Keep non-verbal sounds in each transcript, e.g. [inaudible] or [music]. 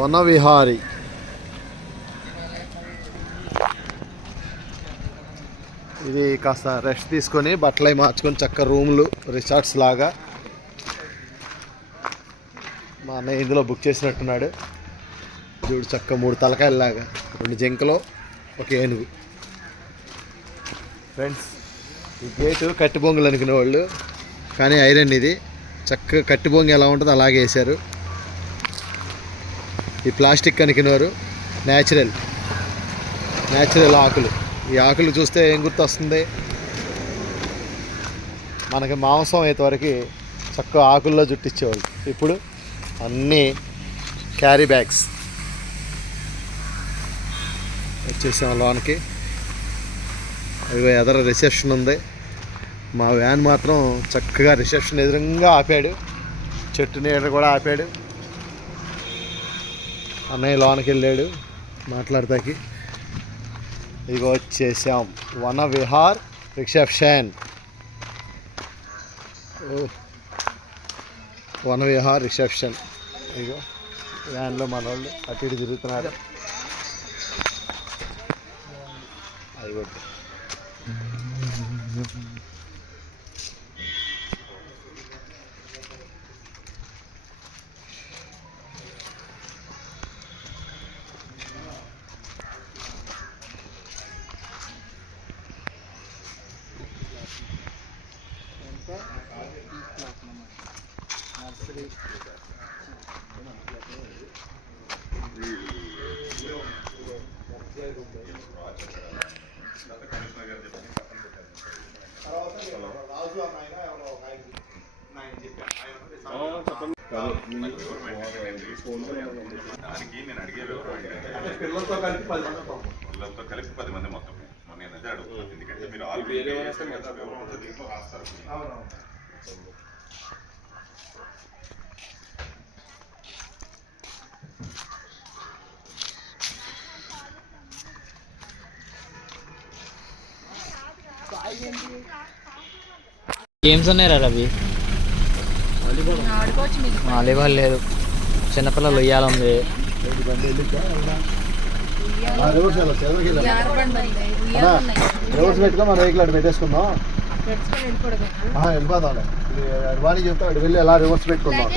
వనవిహారి. ఇది కాస్త రెస్ట్ తీసుకొని బట్టలు అవి మార్చుకొని చక్క రూమ్లు రిసార్ట్స్ లాగా మా అన్నయ్య ఇందులో బుక్ చేసినట్టున్నాడు. చూడు చక్క మూడు తలకాయలలాగా రెండు జింకలు ఒక ఏనుగు. ఫ్రెండ్స్ ఈ గేటు కట్టి బొంగులు అనుకునే వాళ్ళు కానీ ఐరన్ ఇది. చక్కగా కట్టిబొంగు ఎలా ఉంటుందో అలాగే వేశారు. ఈ ప్లాస్టిక్ అనుకునేవారు న్యాచురల్. న్యాచురల్ ఆకులు. ఈ ఆకులు చూస్తే ఏం గుర్తొస్తుంది? మనకి మాంసం అయ్యేవరకు చక్కగా ఆకుల్లో జుట్టించేవాళ్ళు ఇప్పుడు అన్నీ క్యారీ బ్యాగ్స్. వచ్చేసాం లోనికి. అవి ఎదర రిసెప్షన్ ఉంది. మా వ్యాన్ మాత్రం చక్కగా రిసెప్షన్ ఎదురుగా ఆపాడు. చెట్టు నీడ కూడా ఆపాడు. అన్నయ్య లోనికి వెళ్ళాడు మాట్లాడతాకి. ఇదిగో వచ్చేసాం. వన విహార్ రిసెప్షన్. ఓ. వన విహార్ రిసెప్షన్. ఇదిగో వ్యాన్లో మన వాళ్ళు అటు ఇటు తిరుగుతున్నారు. అది కొట్టు దానికి నేను అడిగే వివరం ఏంటంటే పిల్లలతో కలిపి పది మంది మొత్తం. మొన్న నేను అదే అడుగుతున్నాను ఎందుకంటే మీరు ఆల్రెడీ దీంట్లో రాస్తారు. గేమ్స్ ఉన్నాయా రవి? వాలీబాల్ లేదు. చిన్నపిల్లలు ఉయ్యాల ఉంది. రోజు పెట్టుకో మన వెహికల్ అటు పెట్టేసుకుందాం. ఆహా, వెళ్ళిపోదాంలే ఇది అడ్వాణి చెప్తా అటు వెళ్ళి ఎలా రివర్స్ పెట్టుకుందాం.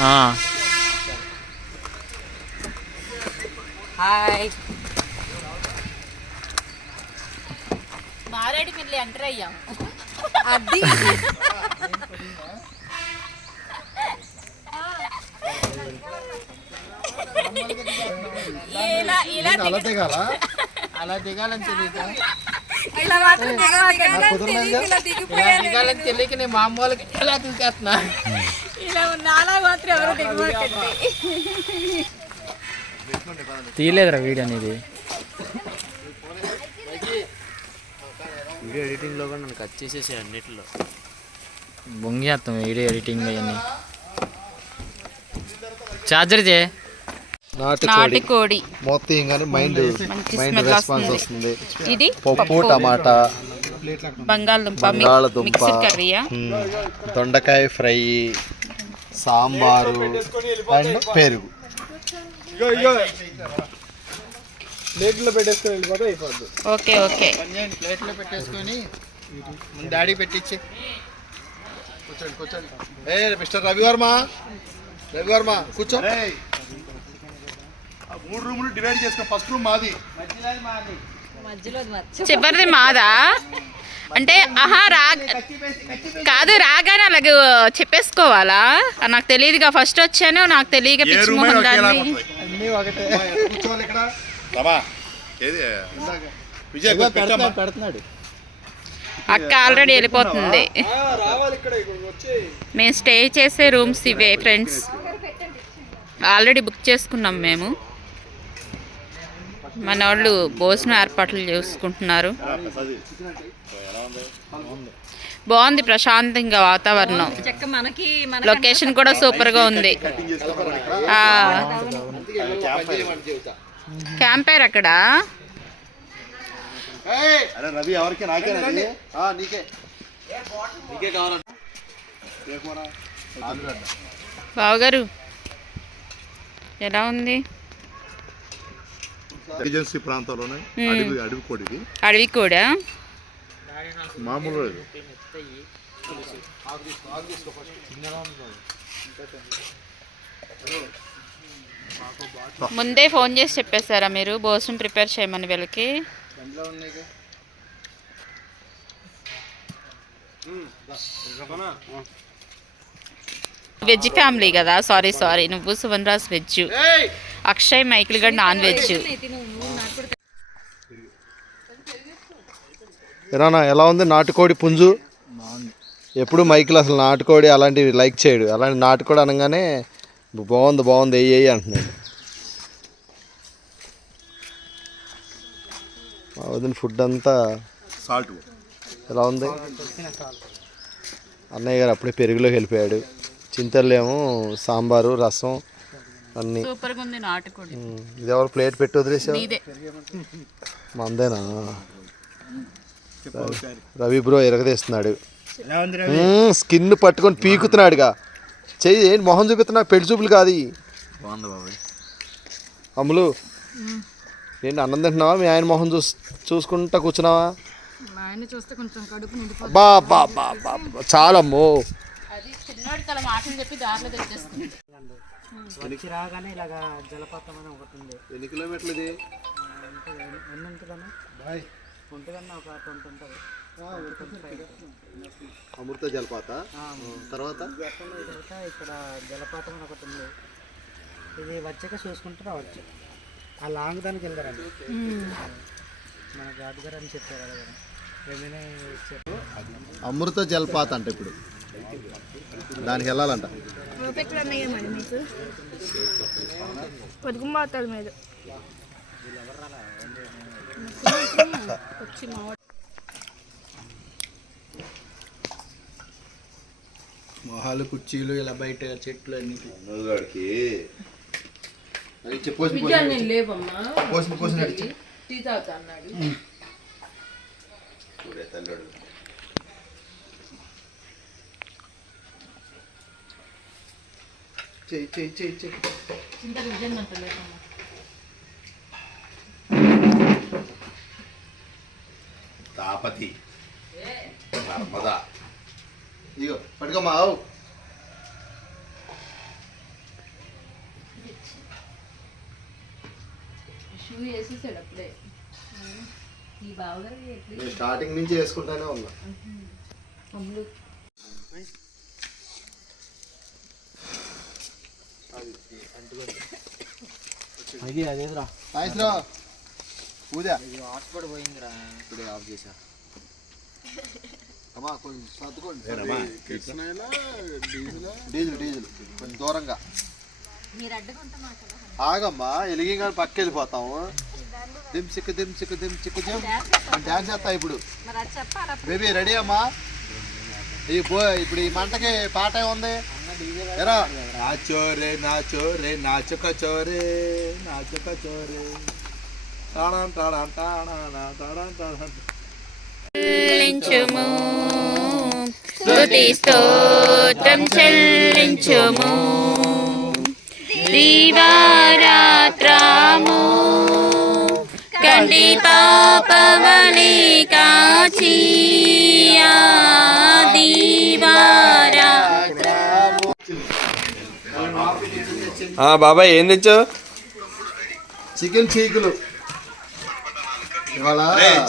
ఆ, హాయ్. మారేడు ఎంటర్ అయ్యాం. అది ఇలా ఇలా అలా దిగాల? అలా దిగాలని దిగిపోయారు దిగాలని తెలియక నేను మా అమ్మ వాళ్ళకి ఎలా దూకేస్తున్నా ఇలా నాలా మాత్రం ఎవరు దిగమాకండి తీయలేదురా వీడియో అనేది. వీడియో ఎడిటింగ్లో కూడా నన్ను కట్ చేసేసి అన్నిటిలో. బొంగేస్తాం వీడియో ఎడిటింగ్ అవన్నీ చార్జర్ చే నాటు నాటి కోడి. మొత్తం కానీ మైండ్ మైండ్ రెస్పాన్స్ వస్తుంది. ఇది పప్పు టమాటా. బంగాళదుంప బంగాళదుంప. దొండకాయ ఫ్రై సాంబారు అండ్ పెరుగు. ప్లేట్లో పెట్టేసుకొని వెళ్ళిపోతే అయిపోద్ది. Okay okay. ప్లేట్లో పెట్టేసుకొని ముందు డాడీ పెట్టించి కూర్చోండి కూర్చోండి. ఏ మిస్టర్ రవివర్మ రవివర్మ కూర్చో. మూడు రూములు డివైడ్ చేసుకో ఫస్ట్ రూమ్ మాది. చివరిది మాదా? అంటే ఆహా రా కాదు రాగానే అలాగే చెప్పేసుకోవాలా? నాకు తెలియదుగా ఫస్ట్ వచ్చాను నాకు తెలియక పిచ్చి మొహం దాన్ని. ఏది? విజయ్. పెడుతున్నాడు, అక్క ఆల్రెడీ వెళ్ళిపోతుంది. మేము స్టే చేసే రూమ్స్ ఇవే ఫ్రెండ్స్. ఆల్రెడీ బుక్ చేసుకున్నాం మేము. మన వాళ్ళు భోజనం ఏర్పాట్లు చేసుకుంటున్నారు. బాగుంది ప్రశాంతంగా వాతావరణం. లొకేషన్ కూడా సూపర్గా ఉంది ఆ, క్యాంప్ ఫైర్ అక్కడ అరే రవి ఎవరికి నాకే రవి ఆ, నీకే నీకే కావాలంట. ఏ కూర? ఆలుగడ్డ. బావగారు ఎలా ఉంది ఏజెన్సీ ప్రాంతంలోనే. అడవి అడవి కోడిది అడవి కూడా మామూలు లేదు. ముందే ఫోన్ చేసి చెప్పేశారా మీరు? భోజనం ప్రిపేర్ చేయమని వీళ్ళకి. వెజ్ ఫ్యామిలీ కదా? Sorry sorry. నువ్వు సువన్రాజ్ వెజ్. అక్షయ్ మైకిల్ గడ్ నాన్ వెజ్. ఏనా ఎలా ఉంది నాటుకోడి పుంజు? ఎప్పుడు మైకిల్ అసలు నాటుకోడి అలాంటివి లైక్ చేయడు. అలాంటి నాటుకోడి అనగానే బాగుంది బాగుంది ఏ ఏ అంటున్నాడు మా వదిన ఫుడ్ అంతా సాల్ట్ ఎలా ఉంది? అన్నయ్య గారు అప్పుడే పెరుగులోకి వెళ్ళిపోయాడు. చింతలు ఏమో సాంబారు రసం అన్నీ. ఇది ఎవరు ప్లేట్ పెట్టి వదిలేసావు? మందేనా రవి బ్రో ఎరగదీస్తున్నాడు. ఎలా ఉంది మ్మ్, స్కిన్ పట్టుకొని పీకుతున్నాడుగా. చెయ్యి ఏంటి మొహం చూపిస్తున్నా? పెళ్ళి చూపులు కాదు. బాగుంది బాబాయ్. అమ్ములు ఏంటి అన్నం తింటున్నావా? మీ ఆయన మొహం చూస్ చూసుకుంటా కూర్చున్నావా? ఆయన చూస్తే కొంచెం కడుపు నిండిపోతుంది. బా బా బా బా బా. చాలమ్మో అది చిన్నవాడి తల మాటలు చెప్పి దారిలో తెచ్చేస్తుంది. వచ్చి రాగానే ఇలాగ జలపాతం అని ఒకటి ఉంది. ఎన్ని కిలోమీటర్లు ఇది? అంటే ఎన్ని- ఎన్ని ఉంటుందన్నా? ఉంటుందన్న ఒక ట్వంటీ ఉంటుంది అమృత జలపాత. తర్వాత? తర్వాత ఇక్కడ జలపాతం అని ఒకటి ఉంది. ఇది వచ్చాక చూసుకుంటూ రావచ్చు. ఆ లాంగ్ దానికి వెళ్తారండి మన ఘాట్ గారు అని చెప్పారు కదా ఏమైనా చెప్పు. అమృత జలపాత అంట ఇప్పుడు. దానికి వెళ్ళాలంట. పొదుగుమాతాడు మీద [laughs] వచ్చి మా మొహాలు కుర్చీలు ఇలా బయట చెట్లు అన్ని. అది పోసిన తల్లోడు. చెయ్యి తాపతి నర్మదా ఇగో ఆవు నేను స్టార్టింగ్ నుంచి వేసుకుంటానే ఉన్నా. అది సాయంత్రం పూజ హాట్స్పాట్ పోయిందిరా. ఇప్పుడే ఆఫ్ చేశా. అమ్మా కొంచెం సర్దుకోండి. డీజిల్ డీజిల్ కొంచెం దూరంగా. ఆగమ్మా ఎలిగి కానీ పక్క వెళ్ళిపోతాము దిమ్ చిక్కు దిమ్ చిక్కు దిమ్ చిక్కు దిమ్ డ్యాన్స్ చేస్తా ఇప్పుడు. బేబీ రెడీ అమ్మా. ఈ బో ఇప్పుడు ఈ మంటకి పాట ఏముంది? ఎరా. నాచోరే నాచోరే నాచుక చోరే నాచుక చోరే తాడాన్ తాడాన్ తాడానా తాడాన్ తాడాన్ చెల్లించుము. స్తుతి స్తోత్రం చెల్లించుము. దీవారాత్రము కంటి పాపవలి కాచి బాబాయ్ ఏం తెచ్చావు? చికెన్ చీకులు. ఇవాళ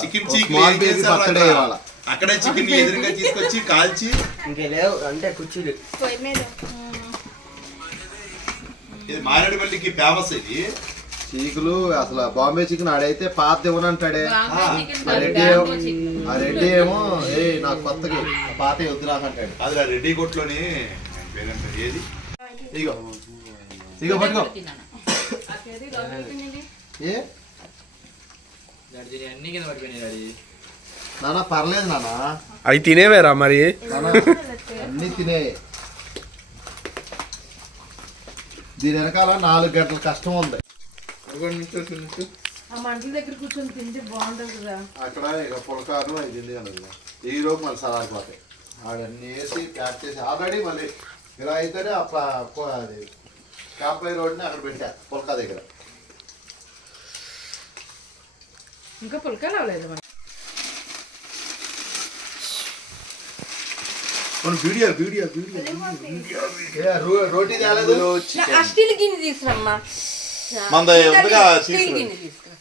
చికెన్ స్మాల్ బేబీ బర్త్డే ఇవాళ. అక్కడే చికెన్ ఎదురుగా తీసుకొచ్చి కాల్చి. ఇంకే లేవు అంటే కుర్చీలు. పొయ్యి మీద. ఇది మారేడుపల్లికి ఫేమస్ ఇది. చీకులు అసలు బాంబే చికెన్ ఆడైతే పాత ఇవ్వనంటాడే ఆ రెడ్డి ఏమో ఆ రెడ్డి ఏమో ఏ నాకు కొత్తగా ఆ పాత వద్దు అంటాడు. అది రెడ్డి కొట్లోని ఏది? ఇగో. ఇగో పట్టుకో. ఏ? అన్ని కింద పడిపోయినాయి డాడీ. నాన్న పర్లేదు నాన్న. అవి తినేవేరా మరి? అన్ని తినే. దీని వెనకాల నాలుగు గంటల కష్టం ఉంది. ఆ మంటల దగ్గర కూర్చొని తింటే బాగుంటుంది కదా. అక్కడ ఇక పులకారు ఈ రోజు మళ్ళీ సలారిపోతాయి ఆడన్నీ వేసి ప్యాక్ చేసి ఆల్రెడీ మళ్ళీ ఇలా అయితేనే అప్ప అది కాంపై రోడ్ని అక్కడ పెట్టా పుల్కా దగ్గర. ఇంకా పుల్కాలు అవ్వలేదు మరి. వీడియో వీడియో వీడియో రోటీ తేలేదు? ఆ స్టీల్ గిన్నె తీసురమ్మా మంద ఉందిగా స్టీల్ గిన్నె తీసుకురా.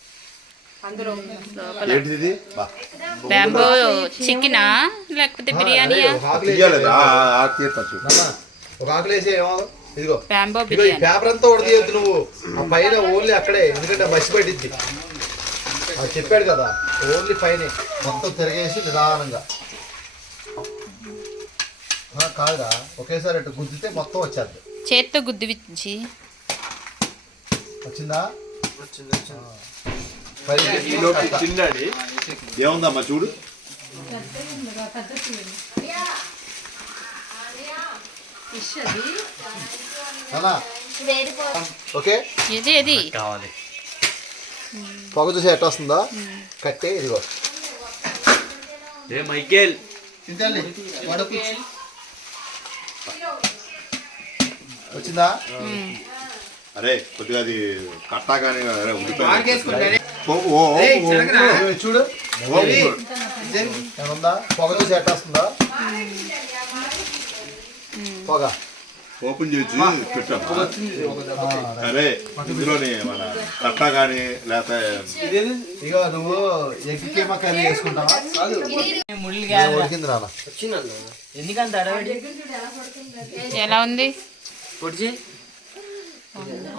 అందులో ఏంటిది ఇది? బా. బ్యాంబో చికెనా? లేకపోతే ఒక ఆకులు వేసి- ఇదిగో. ఈ పేపర్ అంతా ఉడదీయద్దు నువ్వు. ఆ పైన ఓన్లీ అక్కడే ఎందుకంటే మసి పట్టిద్ది. అది చెప్పాడు కదా ఓన్లీ పైన. మొత్తం తిరగేసి నిదానంగా. ఆ, కాదురా ఒకేసారి అటు గుద్దితే మొత్తం వచ్చేద్ది. చేత్తో గుద్దు విచ్చి వచ్చిందా ఏముందమ్మా చూడు. ఓకే? ఇది ఇది. కావాలి. పొగ చూసి ఎట్ట వస్తుందా? కట్టే ఇదిగో. ఏ మైకేల్? వచ్చిందా? అరే కొద్దిగా అది కట్టా కానీ చూడు? పొగ చూసి ఎట్ట వస్తుందా? పొగ. ఓపెన్ చేసి పెట్టాము అరే ఇందులోనే మన కట్టా కానీ లేకపోతే ఇక నువ్వు కర్రీ వేసుకుంటావా ఎందుకంత ఎలా ఉంది?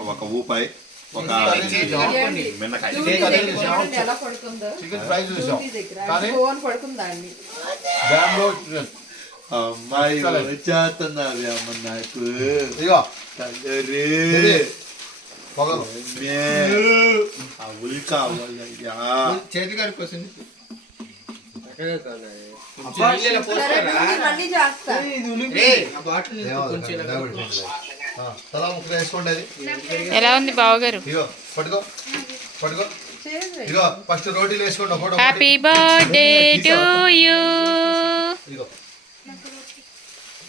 ఒక ఊపాయి ఒక మిన్నకాయ చికెన్ ఫ్రై చూసాం కానీ అమ్మాయి వచ్చేస్తున్నది అమ్మ నాకు తండ్రి కావాలయ్యా చేతి వస్తుంది ఎలా ఉంది బావగారు ఇగో పట్టుకో పట్టుకో ఇగో ఫస్ట్ రోటీలు వేసుకోండి. హ్యాపీ బర్త్డే టు యూ ఇగో ఇగో ఏ నాన్న రోటీ వేయరా,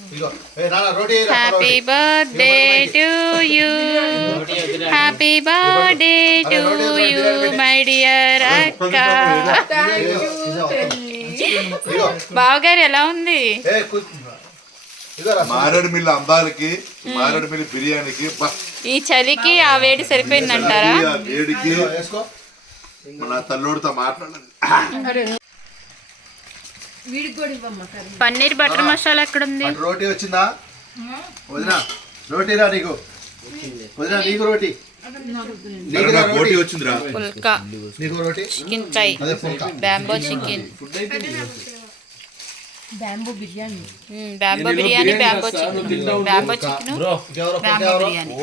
happy. Birthday to you happy birthday to you my dear అక్క. బావగారు ఎలా ఉంది? ఏ కు- ఇగో రా. మారేడు మిల్లి అందాలకి మారేడు మిల్లి బిర్యానీకి ఈ చలికి ఆ వేడి సరిపోయిందంటారా? వేడికి మన తల్లోడితో మాట్లాడాలి వీడికి కూడా ఇవ్వమ్మా కర్రీ పన్నీర్ బటర్ మసాలా ఎక్కడుంది? అటు రోటీ వచ్చిందా? వదినా రోటీ? రా నీకు వదినా నీకు రోటీ? పుల్కా chicken fry. Bamboo chicken. Bamboo biryani. Bamboo biryani bamboo chicken. Bamboo chicken bamboo biryani.